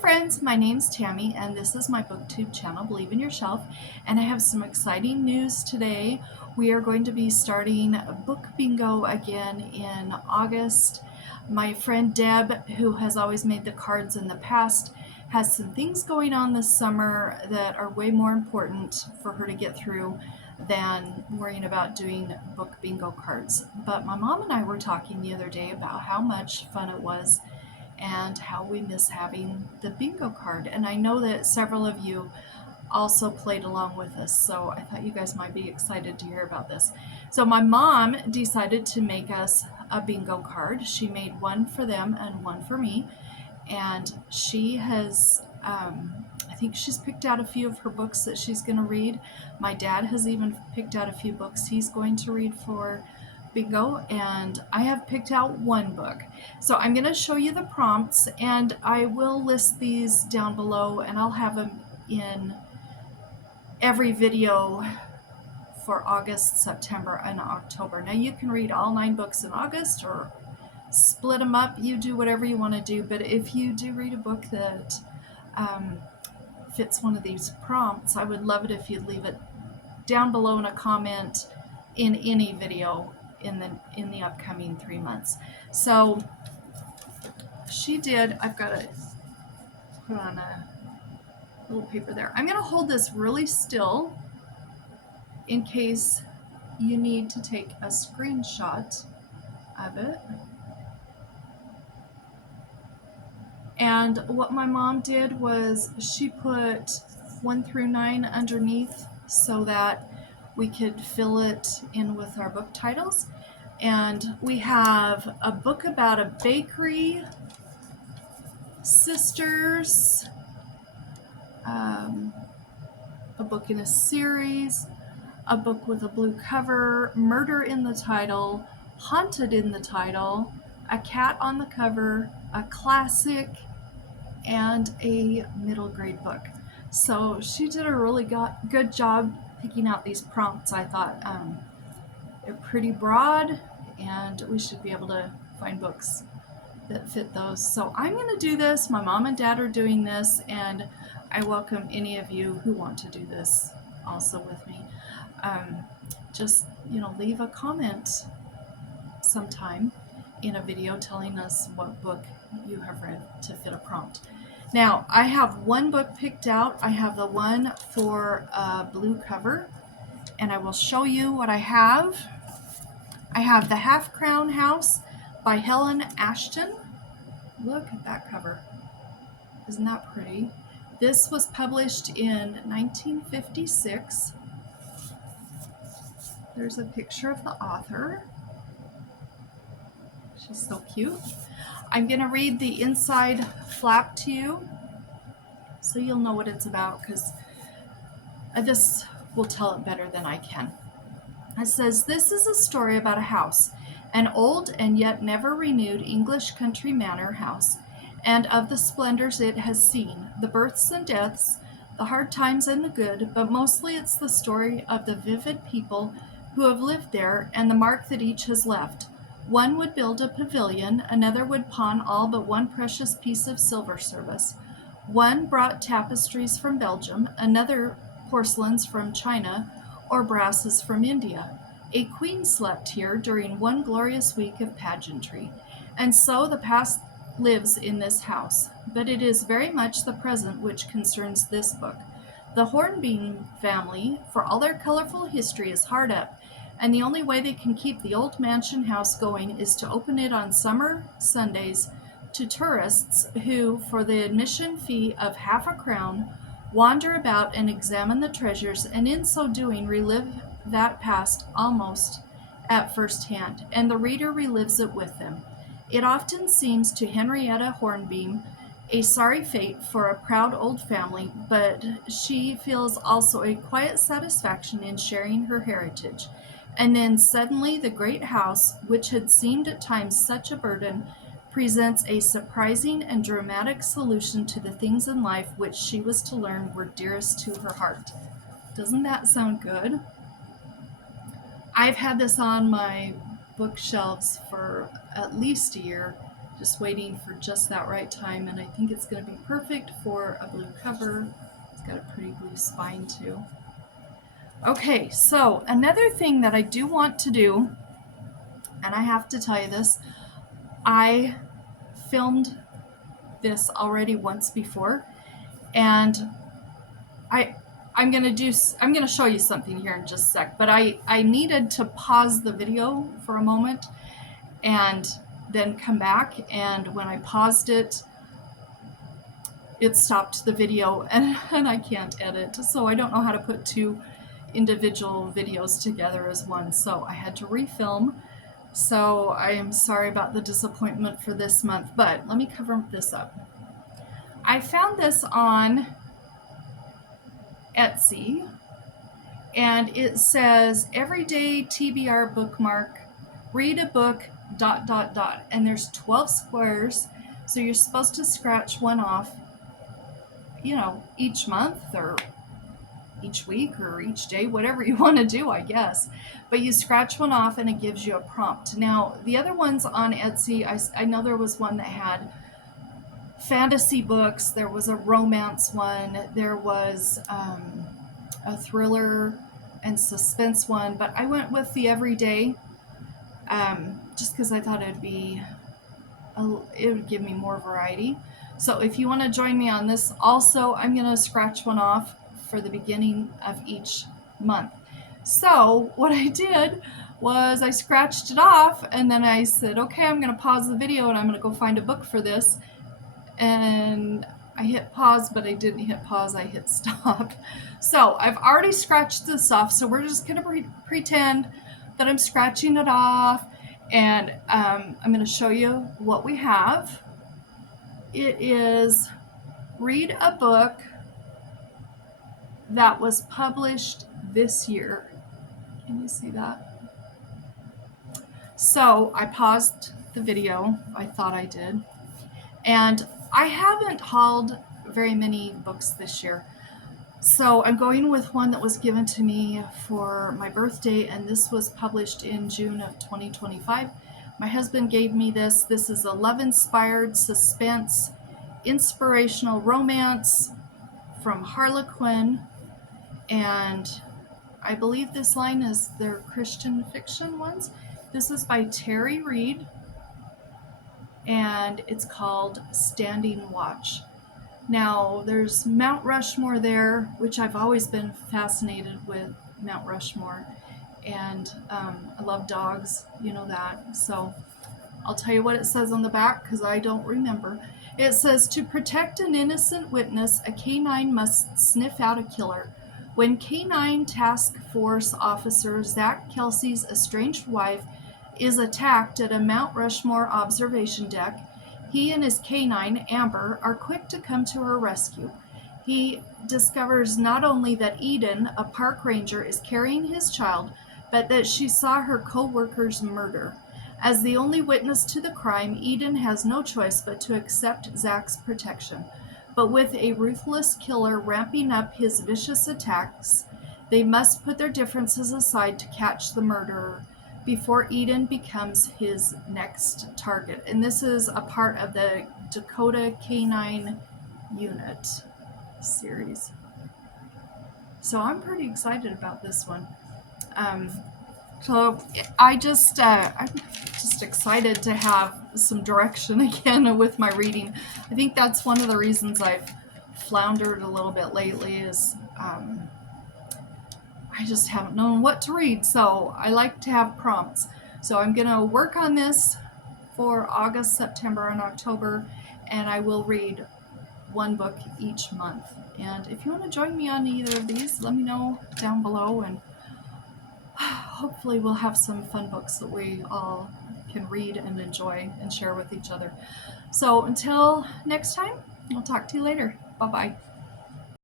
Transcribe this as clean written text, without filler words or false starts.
friends, my name's Tammy and this is my booktube channel, Believe in Yourself, and I have some exciting news today. We are going to be starting book bingo again in August. My friend Deb, who has always made the cards in the past, has some things going on this summer that are way more important for her to get through than worrying about doing book bingo cards. But my mom and I were talking the other day about how much fun it was and how we miss having the bingo card. And I know that several of you also played along with us, so I thought you guys might be excited to hear about this. So my mom decided to make us a bingo card. She made one for them and one for me, and she has I think she's picked out a few of her books that she's going to read. My dad has even picked out a few books he's going to read for bingo, and I have picked out one book. So I'm going to show you the prompts, and I will list these down below, and I'll have them in every video for August, September, and October. Now you can read all 9 books in August or split them up. You do whatever you want to do, but if you do read a book that fits one of these prompts, I would love it if you'd leave it down below in a comment in any video in the upcoming 3 months. So she did. I've got to put on a little paper there. I'm going to hold this really still in case you need to take a screenshot of it. And what my mom did was she put 1 through 9 underneath so that we could fill it in with our book titles. And we have a book about a bakery, sisters, a book in a series, a book with a blue cover, murder in the title, haunted in the title, a cat on the cover, a classic, and a middle grade book. So she did a really good job picking out these prompts. I thought they're pretty broad, and we should be able to find books that fit those. So I'm going to do this. My mom and dad are doing this, and I welcome any of you who want to do this also with me. Just, leave a comment sometime in a video telling us what book you have read to fit a prompt. Now, I have one book picked out. I have the one for a blue cover, and I will show you what I have. I have The Half Crown House by Helen Ashton. Look at that cover. Isn't that pretty? This was published in 1956. There's a picture of the author. She's so cute. I'm going to read the inside flap to you so you'll know what it's about, because this will tell it better than I can. It says, "This is a story about a house, an old and yet never renewed English country manor house, and of the splendors it has seen, the births and deaths, the hard times and the good, but mostly it's the story of the vivid people who have lived there and the mark that each has left. One would build a pavilion, another would pawn all but one precious piece of silver service. One brought tapestries from Belgium, another porcelains from China, or brasses from India. A queen slept here during one glorious week of pageantry. And so the past lives in this house, but it is very much the present which concerns this book. The Hornbeam family, for all their colorful history, is hard up, and the only way they can keep the old mansion house going is to open it on summer Sundays to tourists who, for the admission fee of half a crown, wander about and examine the treasures, and in so doing relive that past almost at first hand, and the reader relives it with them. It often seems to Henrietta Hornbeam a sorry fate for a proud old family, but she feels also a quiet satisfaction in sharing her heritage. And then suddenly the great house, which had seemed at times such a burden, presents a surprising and dramatic solution to the things in life which she was to learn were dearest to her heart." Doesn't that sound good? I've had this on my bookshelves for at least a year, Just waiting for just that right time, and I think it's going to be perfect for a blue cover. It's got a pretty blue spine too. Okay, so another thing that I do want to do, and I have to tell you this, I filmed this already once before, and I'm gonna show you something here in just a sec, but I needed to pause the video for a moment and then come back, and when I paused it, it stopped the video, and I can't edit, so I don't know how to put two individual videos together as one, so I had to refilm. So I am sorry about the disappointment for this month, but let me cover this up. I found this on Etsy, and it says everyday TBR bookmark, read a book ... and there's 12 squares, so you're supposed to scratch one off, you know, each month or each week or each day, whatever you want to do, I guess. But you scratch one off and it gives you a prompt. Now, the other ones on Etsy, I know there was one that had fantasy books, there was a romance one, there was a thriller and suspense one, but I went with the everyday just because I thought it would give me more variety. So if you want to join me on this, also I'm going to scratch one off for the beginning of each month. So what I did was I scratched it off, and then I said, okay, I'm going to pause the video and I'm going to go find a book for this. And I hit pause, but I didn't hit pause, I hit stop. So I've already scratched this off, so we're just going to pretend that I'm scratching it off, and I'm going to show you what we have. It is read a book that was published this year. Can you see that? So I paused the video, I thought I did, and I haven't hauled very many books this year. So I'm going with one that was given to me for my birthday, and this was published in June of 2025. My husband gave me this. This is a love-inspired suspense, inspirational romance from Harlequin, and I believe this line is their Christian fiction ones. This is by Terri Reid, and it's called Standing Watch. Now, there's Mount Rushmore there, which I've always been fascinated with Mount Rushmore, and I love dogs, you know that. So I'll tell you what it says on the back because I don't remember. It says, to protect an innocent witness, a canine must sniff out a killer. When Canine Task Force officer Zach Kelsey's estranged wife is attacked at a Mount Rushmore observation deck, he and his canine, Amber, are quick to come to her rescue. He discovers not only that Eden, a park ranger, is carrying his child, but that she saw her co-worker's murder. As the only witness to the crime, Eden has no choice but to accept Zach's protection. But with a ruthless killer ramping up his vicious attacks, they must put their differences aside to catch the murderer before Eden becomes his next target. And this is a part of the Dakota Canine Unit series. So I'm pretty excited about this one. So I'm just excited to have some direction again with my reading. I think that's one of the reasons I've floundered a little bit lately is I just haven't known what to read, so I like to have prompts. So I'm going to work on this for August, September, and October, and I will read one book each month. And if you want to join me on either of these, let me know down below, and hopefully we'll have some fun books that we all can read and enjoy and share with each other. So until next time, I'll talk to you later. Bye-bye.